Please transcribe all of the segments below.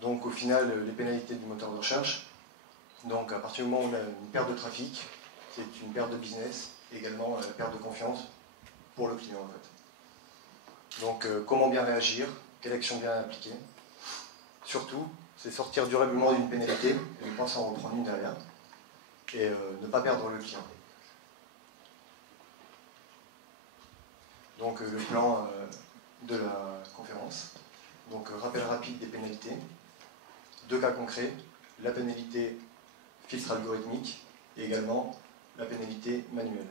Donc au final, les pénalités du moteur de recherche. Donc à partir du moment où on a une perte de trafic, c'est une perte de business, et également une perte de confiance pour le client en fait. Donc comment bien réagir, quelle action bien appliquer. Surtout, c'est sortir durablement d'une pénalité et ne pas s'en reprendre une derrière, et ne pas perdre le client. Donc le plan de la conférence. Donc rappel rapide des pénalités. 2 cas concrets, la pénalité filtre algorithmique et également la pénalité manuelle.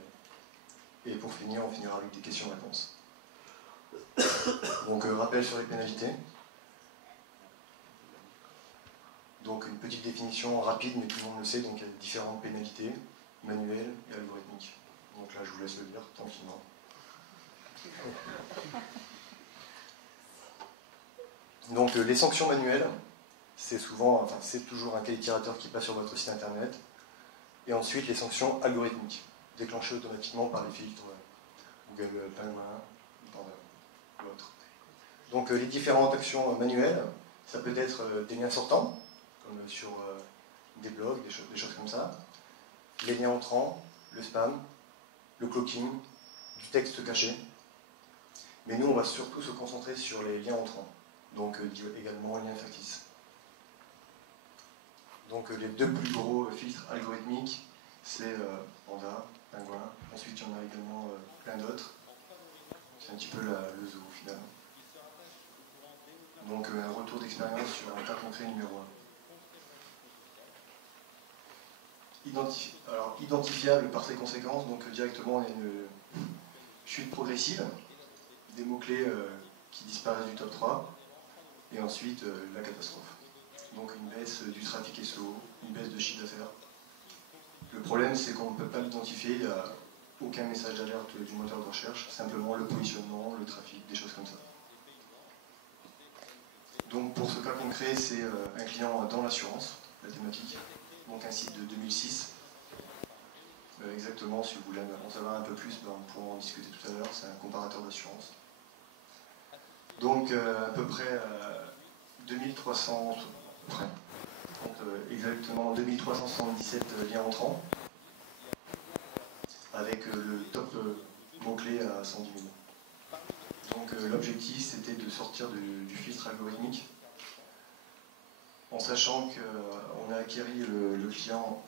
Et pour finir, on finira avec des questions-réponses. Donc rappel sur les pénalités. Donc une petite définition rapide, mais tout le monde le sait, donc il y a différentes pénalités, manuelles et algorithmiques. Donc là, je vous laisse le lire tranquillement. Donc les sanctions manuelles, c'est souvent, enfin c'est toujours un qualificateur qui passe sur votre site internet. Et ensuite les sanctions algorithmiques, déclenchées automatiquement par les filtres Google Penguin, ou autre. Donc les différentes actions manuelles, ça peut être des liens sortants, comme sur des blogs, des choses comme ça, les liens entrants, le spam, le cloaking, du texte caché. Mais nous, on va surtout se concentrer sur les liens entrants, donc également les liens factices. Donc les 2 plus gros filtres algorithmiques, c'est Panda, Penguin. Ensuite, il y en a également plein d'autres. C'est un petit peu le zoo au final. Donc un retour d'expérience sur un cas concret numéro 1. Alors, identifiable par ses conséquences, donc directement il y a une chute progressive, des mots-clés qui disparaissent du top 3, et ensuite la catastrophe. Donc une baisse du trafic SEO, une baisse de chiffre d'affaires. Le problème, c'est qu'on ne peut pas l'identifier, il n'y a aucun message d'alerte du moteur de recherche, simplement le positionnement, le trafic, des choses comme ça. Donc pour ce cas concret, c'est un client dans l'assurance, la thématique, donc un site de 2006. Exactement, si vous voulez en savoir un peu plus, on pourra en discuter tout à l'heure, c'est un comparateur d'assurance. Donc à peu près 2300, exactement 2377 liens entrants, avec le top mot-clé à 110 000. Donc l'objectif, c'était de sortir du filtre algorithmique, en sachant qu'on a acquéri le client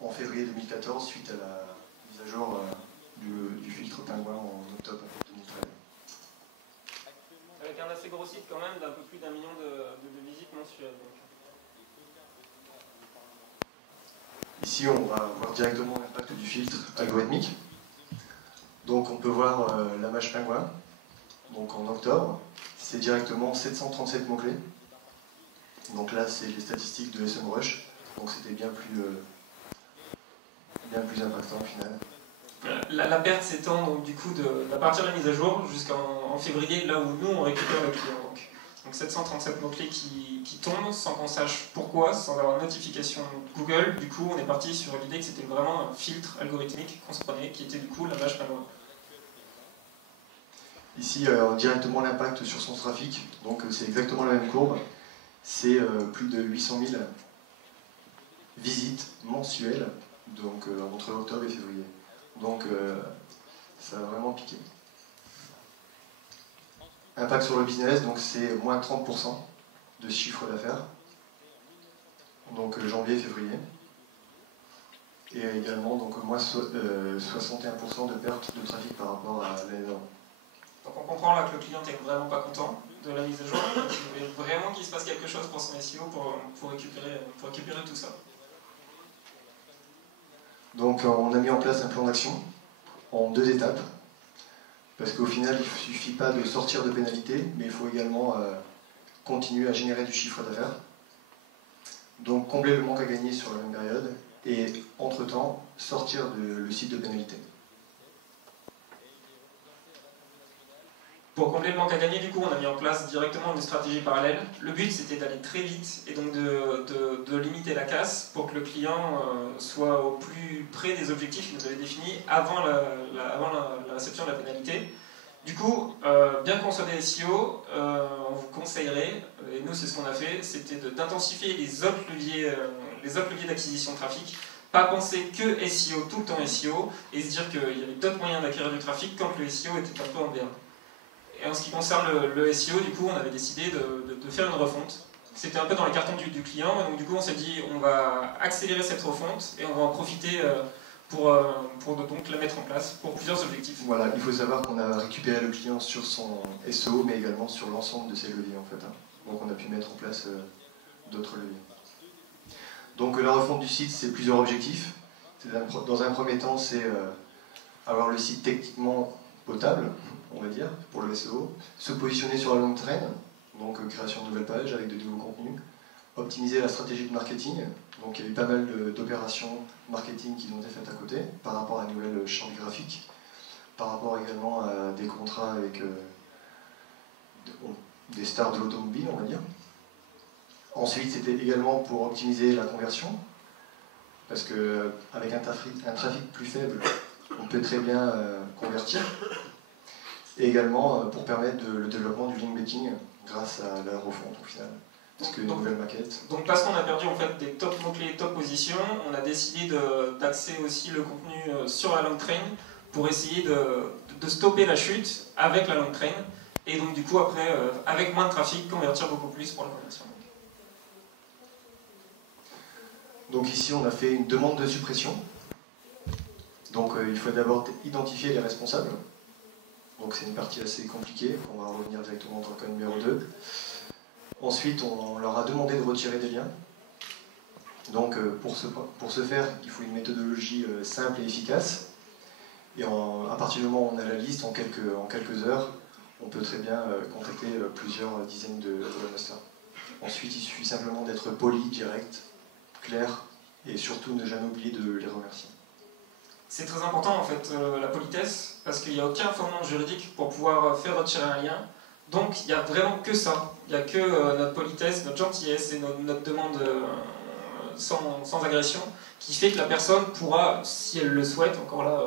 en février 2014 suite à la mise à jour du filtre Penguin en octobre 2013. Avec un assez gros site quand même d'un peu plus d'1 million de visites mensuelles. Donc. Ici, on va voir directement l'impact du filtre algorithmique. Donc on peut voir la mage Penguin. Donc en octobre, c'est directement 737 mots-clés. Donc là, c'est les statistiques de SEMrush. Donc c'était bien plus impactant au final. La perte s'étend donc du coup à partir de la mise à jour jusqu'en février, là où nous on récupère le client. Donc 737 mots-clés qui tombent sans qu'on sache pourquoi, sans avoir de notification Google. Du coup, on est parti sur l'idée que c'était vraiment un filtre algorithmique qu'on se prenait, qui était du coup la page Penguin. Ici, directement l'impact sur son trafic. Donc c'est exactement la même courbe. C'est plus de 800 000 visites mensuelles, donc entre octobre et février. Donc ça a vraiment piqué. Impact sur le business, donc c'est moins 30% de chiffre d'affaires. Donc janvier, février. Et également donc moins 61% de perte de trafic par rapport à l'année d'avant. Donc on comprend là que le client n'est vraiment pas content de la mise à jour. Il veut vraiment qu'il se passe quelque chose pour son SEO pour récupérer tout ça. Donc on a mis en place un plan d'action en 2 étapes. Parce qu'au final, il ne suffit pas de sortir de pénalité, mais il faut également continuer à générer du chiffre d'affaires. Donc combler le manque à gagner sur la même période et entre-temps sortir le site de pénalité. Pour combler le manque à gagner, du coup, on a mis en place directement une stratégie parallèle. Le but, c'était d'aller très vite et donc de limiter la casse pour que le client soit au plus près des objectifs qu'il nous avait définis avant la réception de la pénalité. Du coup, bien qu'on soit des SEO, on vous conseillerait, et nous c'est ce qu'on a fait, c'était d'intensifier les autres leviers d'acquisition de trafic. Pas penser que SEO, tout le temps SEO, et se dire qu'il y avait d'autres moyens d'acquérir du trafic quand le SEO était un peu en berne. Et en ce qui concerne le SEO, du coup, on avait décidé de faire une refonte. C'était un peu dans les cartons du client, et donc du coup, on s'est dit, on va accélérer cette refonte, et on va en profiter pour donc la mettre en place pour plusieurs objectifs. Voilà, il faut savoir qu'on a récupéré le client sur son SEO, mais également sur l'ensemble de ses leviers, en fait. Donc on a pu mettre en place d'autres leviers. Donc la refonte du site, c'est plusieurs objectifs. Dans un premier temps, c'est avoir le site techniquement potable, on va dire, pour le SEO, se positionner sur la longue traîne, donc création de nouvelles pages avec de nouveaux contenus, optimiser la stratégie de marketing, donc il y a eu pas mal d'opérations marketing qui ont été faites à côté, par rapport à une nouvelle charte graphique, par rapport également à des contrats avec des stars de l'automobile, on va dire. Ensuite, c'était également pour optimiser la conversion, parce qu'avec un trafic plus faible, on peut très bien convertir. Et également pour permettre le développement du link baiting grâce à la refonte au final. Parce que nouvelle maquette. Donc parce qu'on a perdu en fait des top mots-clés, top positions, on a décidé d'axer aussi le contenu sur la long train pour essayer de stopper la chute avec la long train. Et donc du coup après, avec moins de trafic, convertir beaucoup plus pour la conversion. Donc ici on a fait une demande de suppression. Donc il faut d'abord identifier les responsables. Donc c'est une partie assez compliquée, on va revenir directement dans le cas numéro 2. Ensuite, on leur a demandé de retirer des liens. Donc pour ce faire, il faut une méthodologie simple et efficace. Et à partir du moment où on a la liste, en quelques heures, on peut très bien contacter plusieurs dizaines de webmasters. Ensuite, il suffit simplement d'être poli, direct, clair, et surtout ne jamais oublier de les remercier. C'est très important en fait la politesse, parce qu'il n'y a aucun fondement juridique pour pouvoir faire retirer un lien. Donc il n'y a vraiment que ça. Il n'y a que notre politesse, notre gentillesse et notre demande sans agression qui fait que la personne pourra, si elle le souhaite, encore là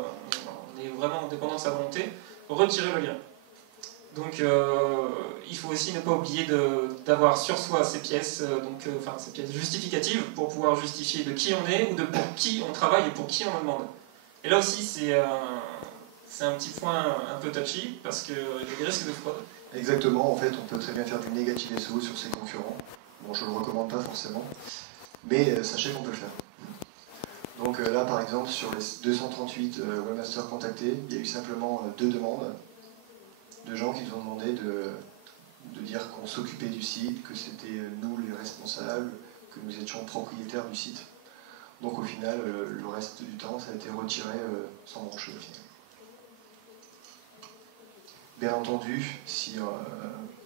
on est vraiment dépendant de sa volonté, retirer le lien. Donc il faut aussi ne pas oublier d'avoir sur soi ces pièces, ces pièces justificatives pour pouvoir justifier de qui on est ou de pour qui on travaille et pour qui on en demande. Et là aussi, c'est un petit point un peu touchy, parce qu'il y a des risques de fraude. Exactement, en fait, on peut très bien faire du négatif SEO sur ses concurrents. Bon, je ne le recommande pas forcément, mais sachez qu'on peut le faire. Donc là, par exemple, sur les 238 webmasters contactés, il y a eu simplement 2 demandes de gens qui nous ont demandé de dire qu'on s'occupait du site, que c'était nous les responsables, que nous étions propriétaires du site. Donc au final, le reste du temps, ça a été retiré sans grand-chose au final. Bien entendu, si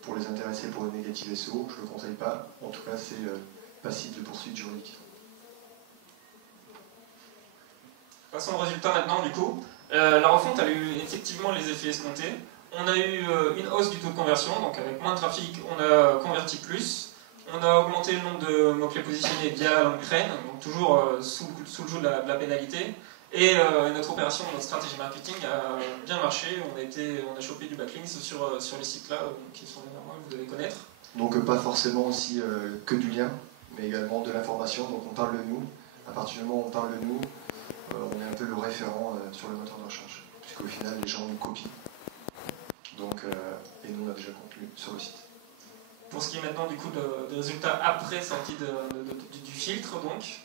pour les intéressés pour le négatif SEO, je ne le conseille pas. En tout cas, c'est passible de poursuites juridiques. Passons au résultat maintenant du coup. La refonte a eu effectivement les effets escomptés. On a eu une hausse du taux de conversion, donc avec moins de trafic, on a converti plus. On a augmenté le nombre de mots-clés positionnés via la longue traîne, donc toujours sous le joug de la pénalité. Et notre opération, notre stratégie marketing a bien marché. On a chopé du backlinks sur les sites là, qui sont derrière moi, vous devez connaître. Donc pas forcément aussi que du lien, mais également de l'information. Donc on parle de nous. À partir du moment où on parle de nous, on est un peu le référent sur le moteur de recherche, puisqu'au final les gens nous copient. Donc, et nous on a déjà contenu sur le site. Pour ce qui est maintenant du coup des résultats après sortie du filtre, donc,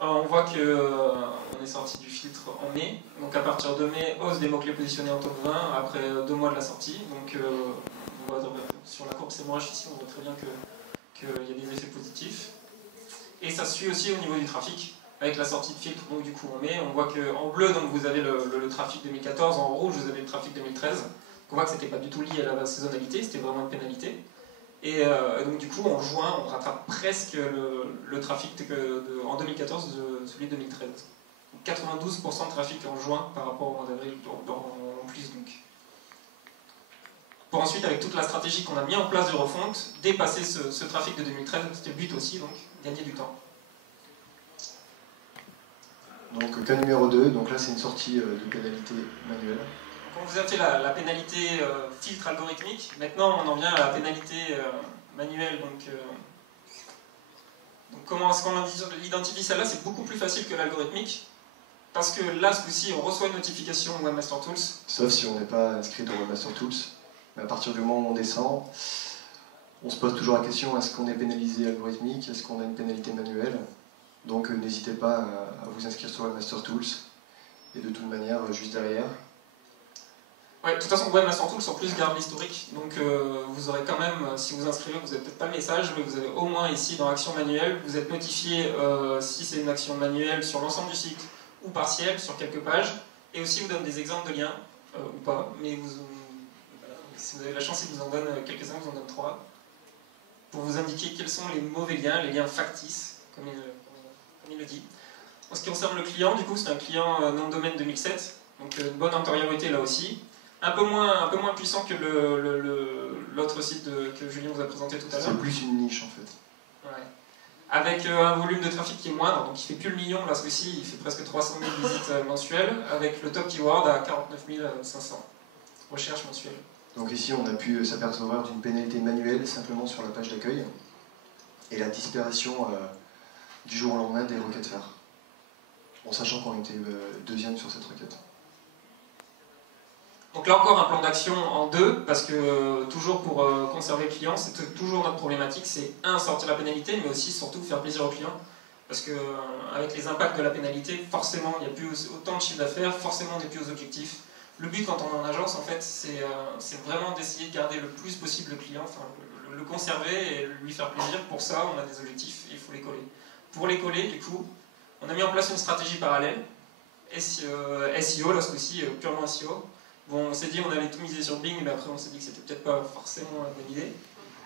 on voit qu'on est sorti du filtre en mai. Donc à partir de mai, hausse des mots-clés positionnés en top 20 après 2 mois de la sortie. Donc on voit sur la courbe CMOH ici, on voit très bien qu'il y a des effets positifs. Et ça suit aussi au niveau du trafic, avec la sortie de filtre donc du coup en mai. On voit qu'en bleu, donc, vous avez le trafic 2014, en rouge vous avez le trafic 2013. Donc, on voit que ce n'était pas du tout lié à la saisonnalité, c'était vraiment une pénalité. Et donc du coup en juin on rattrape presque le trafic en 2014 de celui de 2013. Donc 92% de trafic en juin par rapport au mois d'avril en plus donc. Pour ensuite avec toute la stratégie qu'on a mis en place de refonte, dépasser ce trafic de 2013, c'était le but aussi, donc gagner du temps. Donc cas numéro 2, donc là c'est une sortie de pénalité manuelle. Donc vous a fait la pénalité filtre algorithmique. Maintenant, on en vient à la pénalité manuelle. Donc comment est-ce qu'on identifie celle-là? C'est beaucoup plus facile que l'algorithmique. Parce que là, ce coup-ci, on reçoit une notification Webmaster Tools. Sauf si on n'est pas inscrit dans Webmaster Tools. Mais à partir du moment où on descend, on se pose toujours la question, est-ce qu'on est pénalisé algorithmique? Est-ce qu'on a une pénalité manuelle? Donc n'hésitez pas à vous inscrire sur Webmaster Tools. Et de toute manière, juste derrière. Ouais, de toute façon, Webmaster Tools en plus garde l'historique. Donc vous aurez quand même, si vous inscrivez, vous n'avez peut-être pas le message, mais vous avez au moins ici dans Action manuelle, vous êtes notifié si c'est une action manuelle sur l'ensemble du site ou partielle sur quelques pages. Et aussi vous donne des exemples de liens, ou pas, mais si vous avez la chance, il vous en donne quelques-uns, vous en donne 3, pour vous indiquer quels sont les mauvais liens, les liens factices, comme il le dit. En ce qui concerne le client, du coup, c'est un client nom de domaine 2007, donc une bonne antériorité là aussi. Un peu moins puissant que l'autre site que Julien vous a présenté tout à l'heure. C'est plus une niche en fait. Ouais. Avec un volume de trafic qui est moindre, donc il fait plus le million là ce coup-ci, il fait presque 300 000 visites mensuelles, avec le top keyword à 49 500 recherches mensuelles. Donc ici on a pu s'apercevoir d'une pénalité manuelle simplement sur la page d'accueil et la disparition du jour au lendemain des requêtes phare, en sachant qu'on était deuxième sur cette requête. Donc là encore un plan d'action en deux, parce que toujours pour conserver le client, c'est toujours notre problématique, c'est sortir la pénalité, mais aussi surtout faire plaisir au client. Parce que avec les impacts de la pénalité, forcément il n'y a plus autant de chiffre d'affaires, forcément on n'est plus aux objectifs. Le but quand on est en agence, en fait, c'est vraiment d'essayer de garder le plus possible le client, enfin, le conserver et lui faire plaisir. Pour ça, on a des objectifs et il faut les coller. Pour les coller, du coup, on a mis en place une stratégie parallèle, SEO, là ce coup-ci, purement SEO. Bon, on s'est dit on allait tout miser sur Bing, mais après on s'est dit que c'était peut-être pas forcément la bonne idée.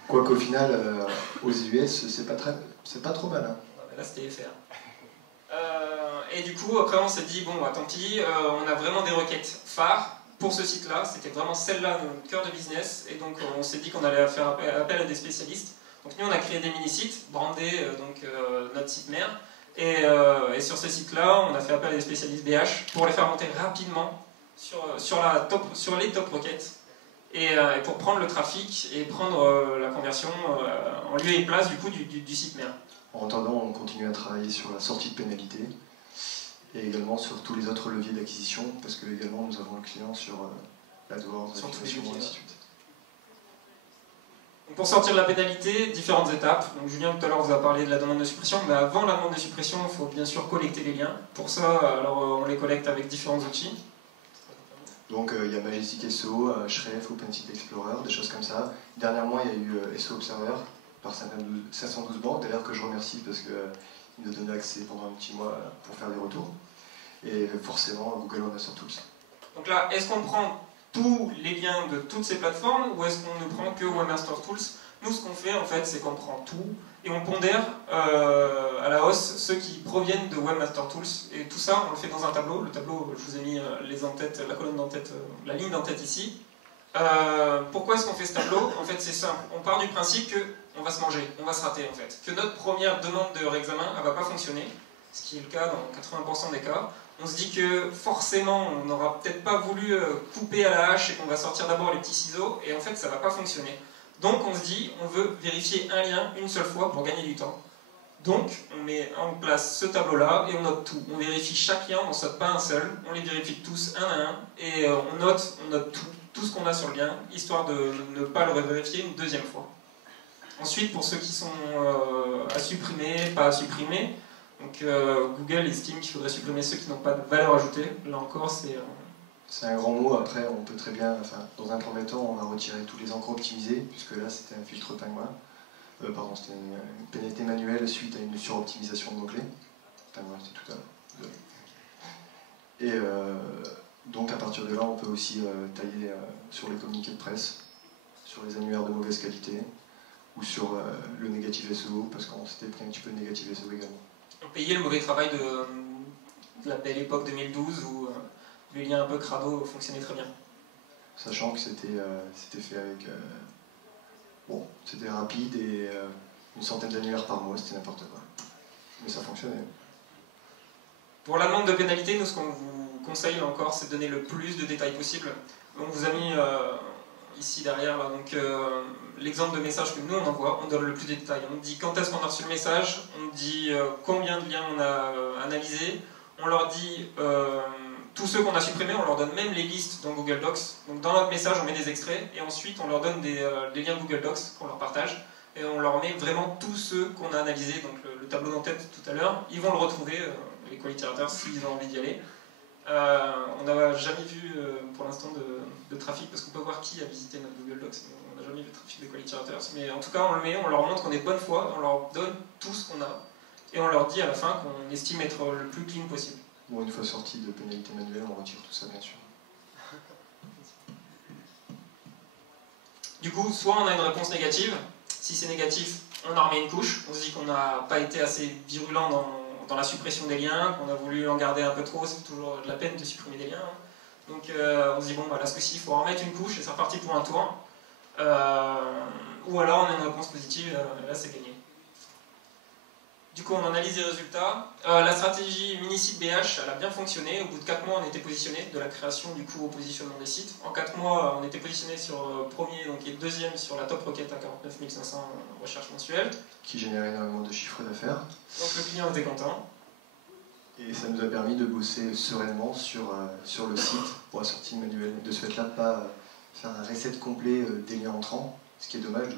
Quoique au final, aux US, c'est pas trop mal. Hein. Là c'était FR. Et du coup, après on s'est dit, bon, bah, tant pis, on a vraiment des requêtes phares pour ce site-là, c'était vraiment celle-là, notre cœur de business, et donc on s'est dit qu'on allait faire appel à des spécialistes. Donc nous on a créé des mini-sites, brandés notre site mère, et sur ce site-là, on a fait appel à des spécialistes BH pour les faire monter rapidement sur les top requêtes et pour prendre le trafic et prendre la conversion en lieu et place du coup du site mère. En attendant, on continue à travailler sur la sortie de pénalité et également sur tous les autres leviers d'acquisition parce que également nous avons le client sur l'AdWords, l'acquisition et ainsi de suite. Donc pour sortir de la pénalité, différentes étapes. Donc Julien tout à l'heure vous a parlé de la demande de suppression, mais avant la demande de suppression, il faut bien sûr collecter les liens. Pour ça, alors on les collecte avec différents outils. Donc il y a Majestic SEO, Href, OpenSite Explorer, des choses comme ça. Dernièrement, il y a eu SEO Observer par 512 banques, d'ailleurs que je remercie parce qu'ils nous donnaient accès pendant un petit mois pour faire des retours. Et forcément, Google Webmaster Tools. Donc là, est-ce qu'on prend tous les liens de toutes ces plateformes ou est-ce qu'on ne prend que Webmaster Tools? Nous, ce qu'on fait en fait, c'est qu'on prend tout et on pondère à la hausse ceux qui proviennent de Webmaster Tools. Et tout ça, on le fait dans un tableau. Le tableau, je vous ai mis les en-têtes, la colonne d'en-tête, la ligne d'en-tête ici. Pourquoi est-ce qu'on fait ce tableau? En fait, c'est simple. On part du principe qu'on va se manger, on va se rater en fait. Que notre première demande de réexamen, elle ne va pas fonctionner, ce qui est le cas dans 80% des cas. On se dit que forcément, on n'aura peut-être pas voulu couper à la hache et qu'on va sortir d'abord les petits ciseaux, et en fait, ça ne va pas fonctionner. Donc on se dit, on veut vérifier un lien une seule fois pour gagner du temps. Donc on met en place ce tableau-là et on note tout. On vérifie chaque lien, on n'en saute pas un seul, on les vérifie tous un à un, et on note tout ce qu'on a sur le lien, histoire de ne pas le vérifier une deuxième fois. Ensuite, pour ceux qui sont à supprimer, pas à supprimer, donc Google estime qu'il faudrait supprimer ceux qui n'ont pas de valeur ajoutée. Là encore, c'est... C'est un grand mot, après on peut très bien, enfin, dans un premier temps on va retirer tous les encres optimisés, puisque là c'était un filtre pingouin, c'était une pénalité manuelle suite à une suroptimisation de mots-clés. Pingouin c'était tout à l'heure. Et donc à partir de là on peut aussi tailler sur les communiqués de presse, sur les annuaires de mauvaise qualité, ou sur le négatif SEO, parce qu'on s'était pris un petit peu de négatif SEO également. On payait le mauvais travail de la belle époque 2012 où les liens un peu crado fonctionnaient très bien. Sachant que c'était fait avec... bon, c'était rapide et une centaine d'annuaires par mois, c'était n'importe quoi. Mais ça fonctionnait. Pour la demande de pénalité, nous ce qu'on vous conseille encore, c'est de donner le plus de détails possible. On vous a mis ici derrière l'exemple de message que nous on envoie, on donne le plus de détails. On dit quand est-ce qu'on a reçu le message, on dit combien de liens on a analysés, on leur dit tous ceux qu'on a supprimés, on leur donne même les listes dans Google Docs. Donc dans notre message on met des extraits et ensuite on leur donne des liens Google Docs qu'on leur partage et on leur met vraiment tous ceux qu'on a analysés, donc le tableau d'en-tête tout à l'heure, ils vont le retrouver, les quality writers, s'ils ont envie d'y aller. On n'a jamais vu pour l'instant de trafic, parce qu'on peut voir qui a visité notre Google Docs, mais on n'a jamais vu de trafic de quality writers. Mais en tout cas, on le met, on leur montre qu'on est de bonne foi, on leur donne tout ce qu'on a, et on leur dit à la fin qu'on estime être le plus clean possible. Bon, une fois sorti de pénalité manuelle, on retire tout ça, bien sûr. Du coup, soit on a une réponse négative, si c'est négatif, on en remet une couche, on se dit qu'on n'a pas été assez virulent dans la suppression des liens, qu'on a voulu en garder un peu trop, c'est toujours de la peine de supprimer des liens. Donc on se dit, bon, bah, là, ce coup-ci, il faut en remettre une couche et c'est reparti pour un tour. Ou alors on a une réponse positive, là c'est gagné. Du coup, on analyse les résultats. La stratégie mini-site BH, elle a bien fonctionné. Au bout de 4 mois, on était positionné, de la création du coup au positionnement des sites. En 4 mois, on était positionné sur premier donc, et deuxième sur la top requête à 49 500 recherches mensuelles. Qui génère énormément de chiffre d'affaires. Donc le client était content. Et ça nous a permis de bosser sereinement sur le site pour la sortie manuelle. De ce fait-là, pas faire un reset complet des liens entrants, ce qui est dommage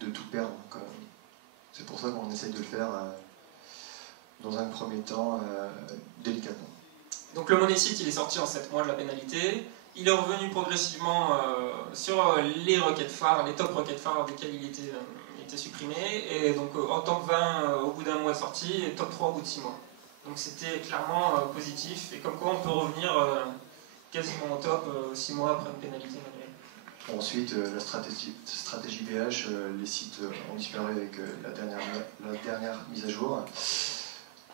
de tout perdre quand même. C'est pour ça qu'on essaye de le faire dans un premier temps délicatement. Donc le money site, il est sorti en 7 mois de la pénalité. Il est revenu progressivement sur les requêtes phares, les top requêtes phares desquelles il était supprimé. Et donc en top 20 au bout d'un mois de sortie et top 3 au bout de 6 mois. Donc c'était clairement positif. Et comme quoi on peut revenir quasiment au top 6 mois après une pénalité manuelle. Ensuite, la stratégie BH, les sites ont disparu avec la dernière mise à jour.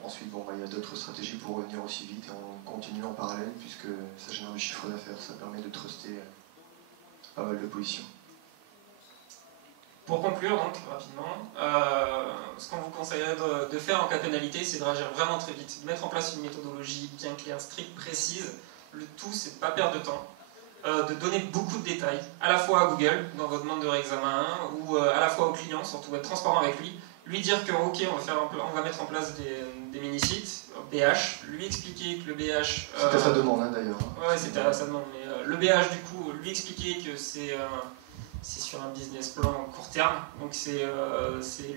Ensuite, bon, il y a d'autres stratégies pour revenir aussi vite et on continue en parallèle puisque ça génère du chiffre d'affaires, ça permet de truster pas mal de positions. Pour conclure, donc, rapidement, ce qu'on vous conseillerait de faire en cas de pénalité, c'est de réagir vraiment très vite, de mettre en place une méthodologie bien claire, stricte, précise. Le tout, c'est de ne pas perdre de temps, de donner beaucoup de détails, à la fois à Google, dans votre demande de réexamen, ou à la fois au client, surtout être transparent avec lui dire que, ok, on va mettre en place des mini-sites, BH, lui expliquer que le BH... C'était à sa demande, hein, d'ailleurs. Ouais, c'était à sa demande, mais le BH, du coup, lui expliquer que c'est sur un business plan court terme, donc c'est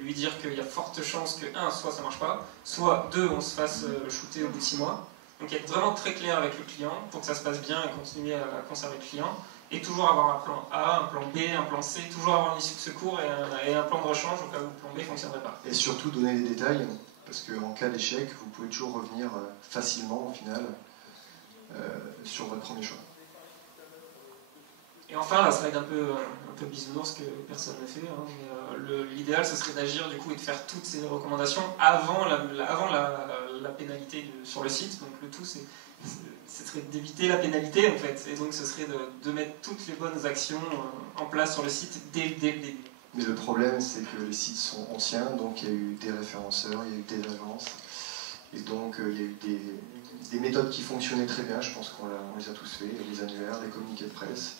lui dire qu'il y a forte chance que, soit ça marche pas, soit 2, on se fasse shooter au bout de 6 mois. Donc être vraiment très clair avec le client pour que ça se passe bien et continuer à conserver le client. Et toujours avoir un plan A, un plan B, un plan C, toujours avoir une issue de secours et un plan de rechange au cas où le plan B ne fonctionnerait pas. Et surtout donner des détails, parce qu'en cas d'échec, vous pouvez toujours revenir facilement au final sur votre premier choix. Et enfin, la slide un peu bisounours que personne ne fait, l'idéal ce serait d'agir du coup et de faire toutes ces recommandations avant la pénalité sur le site. Donc le tout ce serait d'éviter la pénalité en fait, et donc ce serait de mettre toutes les bonnes actions en place sur le site dès le début. Mais le problème c'est que les sites sont anciens, donc il y a eu des référenceurs, il y a eu des agences, et donc il y a eu des méthodes qui fonctionnaient très bien, je pense qu'on les a tous fait, les annuaires, les communiqués de presse,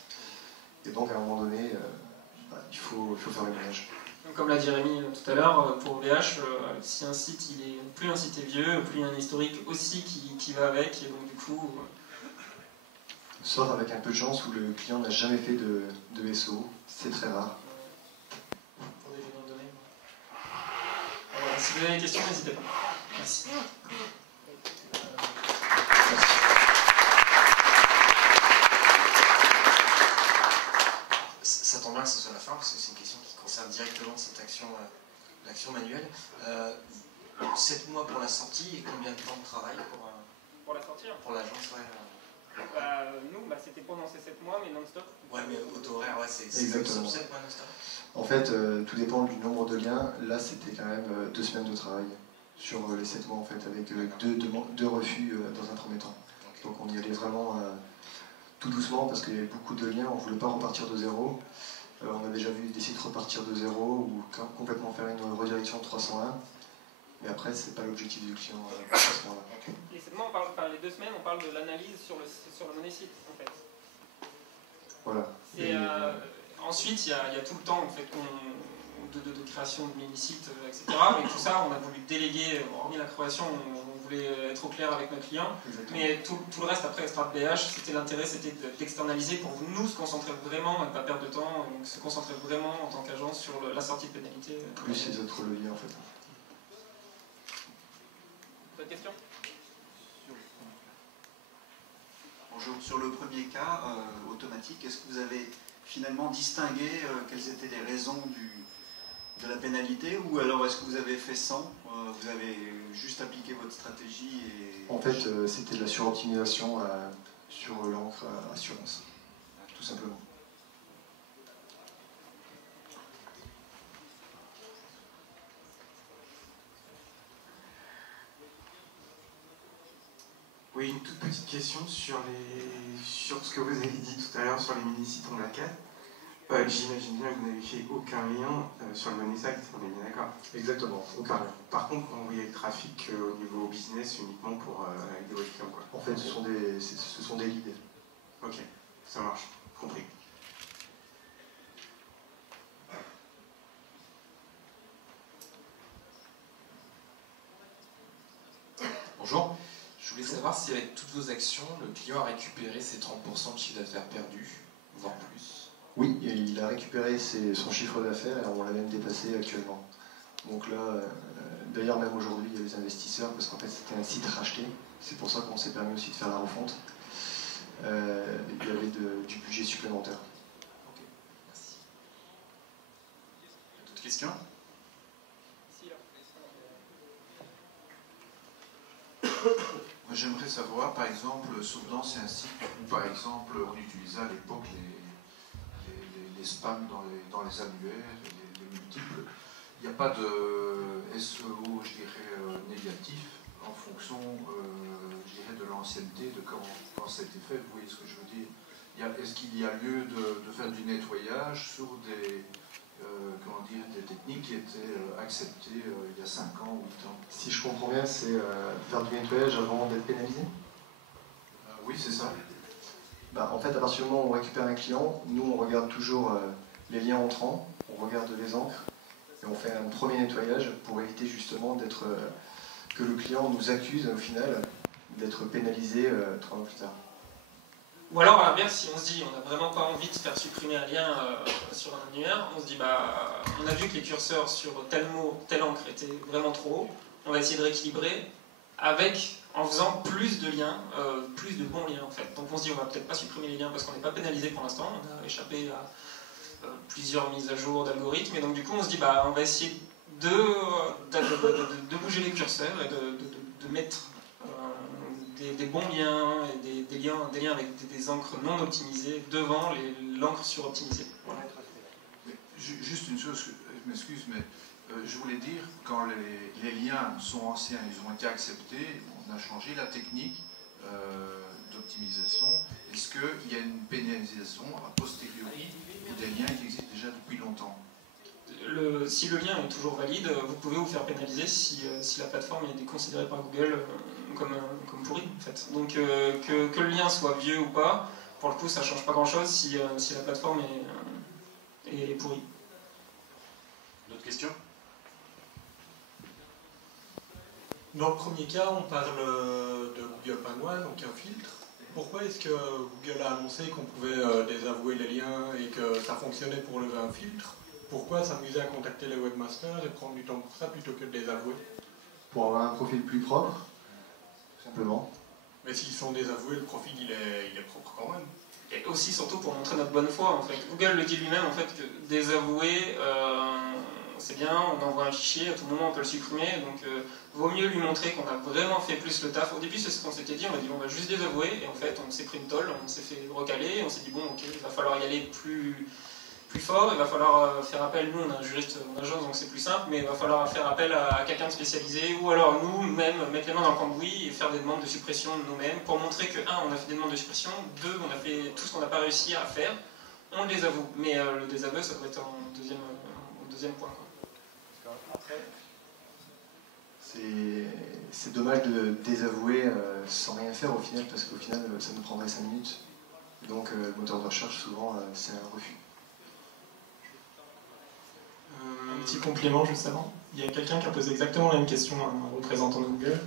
et donc à un moment donné, il faut faire le ménage. Comme l'a dit Rémi tout à l'heure, pour VH, si un site, plus un site est vieux, plus il y a un historique aussi qui va avec, et donc du coup... Sauf avec un peu de chance où le client n'a jamais fait de SO, c'est très rare. Pour des noms de données. Voilà, si vous avez des questions, n'hésitez pas. Merci. Ça tombe bien que ce soit la fin, parce que c'est une question qui concerne directement cette action, l'action manuelle. 7 mois pour la sortie et combien de temps de travail pour la sortir pour l'agence, ouais. Nous, c'était pendant ces 7 mois, mais non-stop. Ouais, mais au taux horaire, ouais, c'est 7 mois non-stop. En fait, tout dépend du nombre de liens. Là, c'était quand même 2 semaines de travail sur les 7 mois, en fait, avec 2 refus dans un premier temps. Okay. Donc on y allait vraiment tout doucement, parce qu'il y avait beaucoup de liens, on ne voulait pas repartir de zéro. On a déjà vu des sites repartir de zéro ou complètement faire une redirection de 301. Mais après, c'est pas l'objectif du client à ce moment-là. Les 7 mois, les 2 semaines, on parle de l'analyse sur le money site, en fait. Voilà. Et ensuite, il y a tout le temps en fait, de création de mini-sites, etc. Et tout ça, on a voulu déléguer, hormis la création, on voulait être au clair avec nos clients. Exactement. Mais tout le reste après StratBH, l'intérêt c'était d'externaliser pour nous se concentrer vraiment, et ne pas perdre de temps, donc se concentrer vraiment en tant qu'agence sur la sortie de pénalité. Plus les autres leviers en fait. D'autres questions ? Bonjour. Sur le premier cas, automatique, est-ce que vous avez finalement distingué quelles étaient les raisons de la pénalité, ou alors est-ce que vous avez fait sans, vous avez juste appliqué votre stratégie et... En fait, c'était de la suroptimisation sur l'encre assurance, tout simplement. Oui, une toute petite question sur ce que vous avez dit tout à l'heure sur les mini-sites en black hat. J'imagine bien que vous n'avez fait aucun lien sur le money site, on est bien d'accord? Exactement. Par contre, vous envoyez le trafic au niveau business uniquement pour aider vos clients, quoi. En fait, ce sont des leads. Ok, ça marche, compris. Bonjour, je voulais savoir si avec toutes vos actions, le client a récupéré ses 30% de chiffre d'affaires perdu, voire plus. Oui, il a récupéré son chiffre d'affaires et on l'a même dépassé actuellement. Donc là, d'ailleurs même aujourd'hui, il y a des investisseurs parce qu'en fait c'était un site racheté. C'est pour ça qu'on s'est permis aussi de faire la refonte. Il y avait du budget supplémentaire. Ok, merci. D'autres questions? Moi, j'aimerais savoir, par exemple, sur l'ancien site, où par exemple on utilisait à l'époque les spams dans les annuaires, les multiples, il n'y a pas de SEO, je dirais, négatif en fonction, je dirais, de l'ancienneté, de quand ça a été fait. Vous voyez ce que je veux dire? Est-ce qu'il y a lieu de faire du nettoyage sur des techniques qui étaient acceptées il y a 5 ans ou 8 ans? Si je comprends bien, c'est faire du nettoyage avant d'être pénalisé? Oui, c'est ça. En fait, à partir du moment où on récupère un client, nous on regarde toujours les liens entrants, on regarde les encres, et on fait un premier nettoyage pour éviter justement que le client nous accuse au final d'être pénalisé 3 mois plus tard. Ou alors à l'inverse, si on se dit on n'a vraiment pas envie de faire supprimer un lien sur un annuaire, on se dit on a vu que les curseurs sur tel mot, telle encre étaient vraiment trop hauts, on va essayer de rééquilibrer en faisant plus de liens, plus de bons liens en fait. Donc on se dit on va peut-être pas supprimer les liens parce qu'on n'est pas pénalisé pour l'instant, on a échappé à plusieurs mises à jour d'algorithmes, et donc du coup on se dit on va essayer de bouger les curseurs et de mettre des bons liens et des liens avec des encres non optimisées devant l'encre suroptimisée. Voilà. Juste une chose, je m'excuse, mais je voulais dire, quand les liens sont anciens, ils ont été acceptés, on a changé la technique d'optimisation. Est-ce qu'il y a une pénalisation a posteriori pour des liens qui existent déjà depuis longtemps? Si le lien est toujours valide, vous pouvez vous faire pénaliser si la plateforme est considérée par Google comme pourri en fait. Donc que le lien soit vieux ou pas, pour le coup ça change pas grand chose si la plateforme est pourrie. D'autres questions? Dans le premier cas, on parle de Google Penguin, donc un filtre. Pourquoi est-ce que Google a annoncé qu'on pouvait désavouer les liens et que ça fonctionnait pour lever un filtre? Pourquoi s'amuser à contacter les webmasters et prendre du temps pour ça plutôt que de désavouer? Pour avoir un profil plus propre, tout simplement. Mais s'ils sont désavoués, le profil il est propre quand même. Et aussi surtout pour montrer notre bonne foi en fait. Google le dit lui-même en fait que désavouer c'est bien, on envoie un fichier, à tout moment on peut le supprimer, donc vaut mieux lui montrer qu'on a vraiment fait plus le taf. Au début c'est ce qu'on s'était dit, on a dit on va juste désavouer, et en fait on s'est pris une tôle, on s'est fait recaler, et on s'est dit bon ok, il va falloir y aller plus fort, il va falloir faire appel, nous on a un juriste en agence donc c'est plus simple, mais il va falloir faire appel à quelqu'un de spécialisé, ou alors nous-mêmes mettre les mains dans le cambouis et faire des demandes de suppression nous-mêmes, pour montrer que 1 on a fait des demandes de suppression, 2 on a fait tout ce qu'on n'a pas réussi à faire, on le désavoue, mais le désaveu ça doit être en deuxième point. Après, c'est dommage de désavouer sans rien faire au final, parce qu'au final ça nous prendrait 5 minutes. Donc le moteur de recherche, souvent, c'est un refus. Un petit complément juste avant. Il y a quelqu'un qui a posé exactement la même question à un représentant de Google,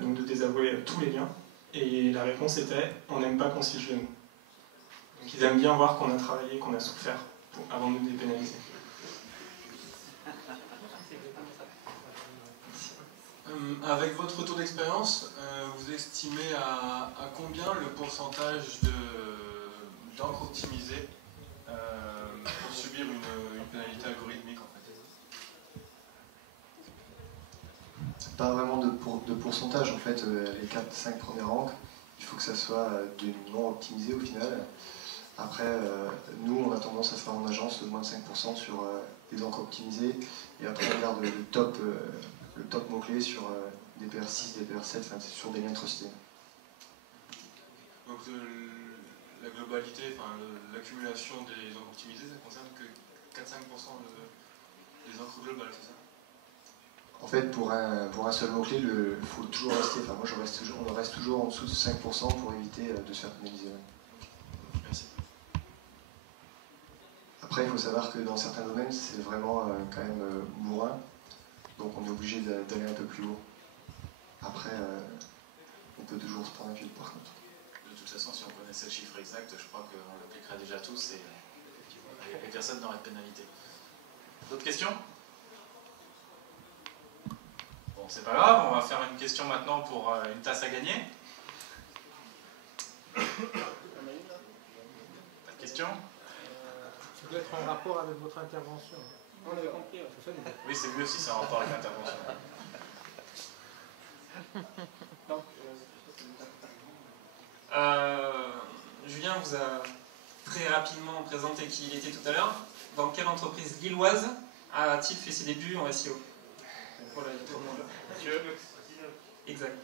donc de désavouer tous les liens. Et la réponse était « on n'aime pas qu'on se fiche de nous ». Donc ils aiment bien voir qu'on a travaillé, qu'on a souffert avant de nous dépénaliser. Avec votre retour d'expérience, vous estimez à combien le pourcentage d'encre optimisée pour subir une pénalité algorithmique en fait? Pas vraiment de pourcentage en fait, les 4-5 premières encres, il faut que ça soit de non optimisé au final. Après, nous on a tendance à faire en agence moins de 5% sur des encres optimisées, et après on regarde le top mot-clé sur des PR6, des PR7, enfin sur des liens trustés. Donc la globalité, enfin l'accumulation des encres optimisées, ça concerne que 4-5% des encres globales, c'est ça? En fait, pour un seul mot-clé, il faut toujours rester, enfin moi on reste toujours en dessous de 5% pour éviter de se faire pénaliser. Ouais. Merci. Après, il faut savoir que dans certains domaines, c'est vraiment quand même bourrin, donc on est obligé d'aller un peu plus haut. Après, on peut toujours se prendre un pied par contre. De toute façon, si on connaissait le chiffre exact, je crois qu'on l'appliquerait déjà tous et les personnes n'auraient de pénalité. D'autres questions? Bon, c'est pas grave, on va faire une question maintenant pour une tasse à gagner. Pas de questions? Ça doit être en rapport avec votre intervention. On avait compris. Oui, c'est mieux si c'est en rapport avec l'intervention. Julien vous a très rapidement présenté qui il était tout à l'heure. Dans quelle entreprise lilloise a-t-il fait ses débuts en SEO? Voilà, il y a tout le monde là. Monsieur? Exact.